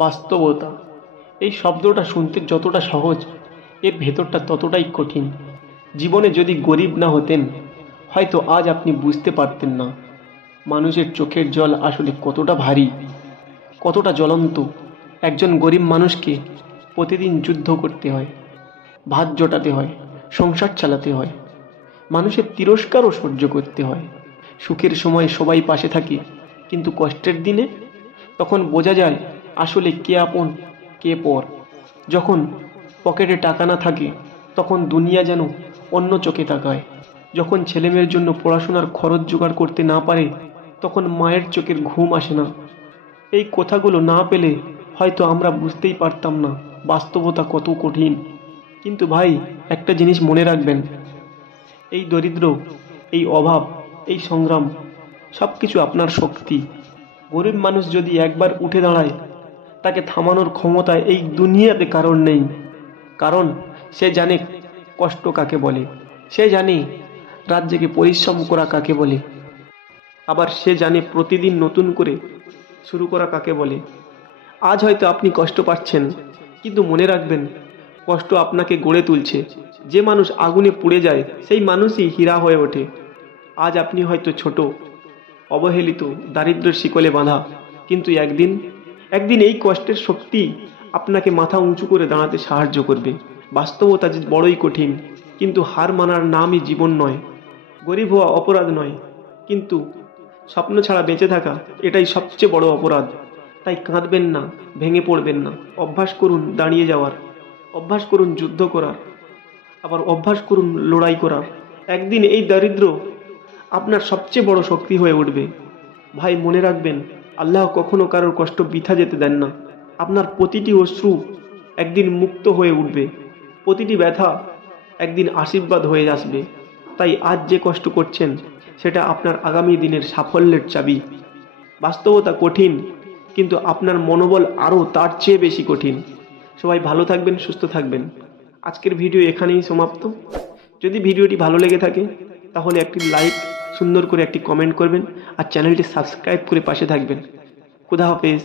বাস্তবতা এই শব্দটা শুনতে যতটা সহজ, এর ভেতরটা ততটাই কঠিন। জীবনে যদি গরিব না হতেন, হয়তো আজ আপনি বুঝতে পারতেন না মানুষের চোখের জল আসলে কতটা ভারী, কতটা জ্বলন্ত। একজন গরিব মানুষকে প্রতিদিন যুদ্ধ করতে হয়, ভাত জোটাতে হয়, সংসার চালাতে হয়, মানুষের তিরস্কারও সহ্য করতে হয়। সুখের সময় সবাই পাশে থাকে, কিন্তু কষ্টের দিনে তখন বোঝা যায় আসলে কে আপন কে পর। যখন পকেটে টাকা না থাকে, তখন দুনিয়া যেন অন্য চোখে তাকায়। যখন ছেলেমেয়ের জন্য পড়াশোনার খরচ জোগাড় করতে না পারে, তখন মায়ের চোখের ঘুম আসে না। এই কথাগুলো না পেলে হয়তো আমরা বুঝতেই পারতাম না বাস্তবতা কত কঠিন। কিন্তু ভাই, একটা জিনিস মনে রাখবেন, এই দরিদ্র, এই অভাব, এই সংগ্রাম সব কিছু আপনার শক্তি। গরিব মানুষ যদি একবার উঠে দাঁড়ায়, তাকে থামানোর ক্ষমতা এই দুনিয়াতে কারণ নেই। কারণ সে জানে কষ্ট কাকে বলে, সে জানে রাত জেগে পরিশ্রম করা কাকে বলে, আবার সে জানে প্রতিদিন নতুন করে শুরু করা কাকে বলে। আজ হয়তো আপনি কষ্ট পাচ্ছেন, কিন্তু মনে রাখবেন, কষ্ট আপনাকে গড়ে তুলছে। যে মানুষ আগুনে পুড়ে যায়, সেই মানুষই হীরা হয়ে ওঠে। আজ আপনি হয়তো ছোট, অবহেলিত, দারিদ্র্যের শিকলে বাঁধা, কিন্তু একদিন একদিন এই কষ্টের শক্তি আপনাকে মাথা উঁচু করে দাঁড়াতে সাহায্য করবে। বাস্তবতা যে বড়ই কঠিন, কিন্তু হার মানার নামই জীবন নয়। গরিব হওয়া অপরাধ নয়, কিন্তু স্বপ্ন ছাড়া বেঁচে থাকা এটাই সবচেয়ে বড় অপরাধ। তাই কাঁদবেন না, ভেঙে পড়বেন না। অভ্যাস করুন দাঁড়িয়ে যাওয়ার, অভ্যাস করুন যুদ্ধ করার, আবার অভ্যাস করুন লড়াই করার। একদিন এই দারিদ্র আপনার সবচেয়ে বড় শক্তি হয়ে উঠবে। ভাই, মনে রাখবেন, আল্লাহ কখনো কারোর কষ্ট বৃথা যেতে দেন না। আপনার প্রতিটি অশ্রু একদিন মুক্ত হয়ে উঠবে, প্রতিটি ব্যথা একদিন আশীর্বাদ হয়ে আসবে। তাই আজ যে কষ্ট করছেন, সেটা আপনার আগামী দিনের সাফল্যের চাবি। বাস্তবতা কঠিন, কিন্তু আপনার মনোবল আরও তার চেয়ে বেশি কঠিন। সবাই ভালো থাকবেন, সুস্থ থাকবেন। আজকের ভিডিও এখানেই সমাপ্ত। যদি ভিডিওটি ভালো লেগে থাকে, তাহলে একটি লাইক, সুন্দর করে একটি কমেন্ট করবেন, আর চ্যানেলটি সাবস্ক্রাইব করে পাশে থাকবেন। খুদা হাফেজ।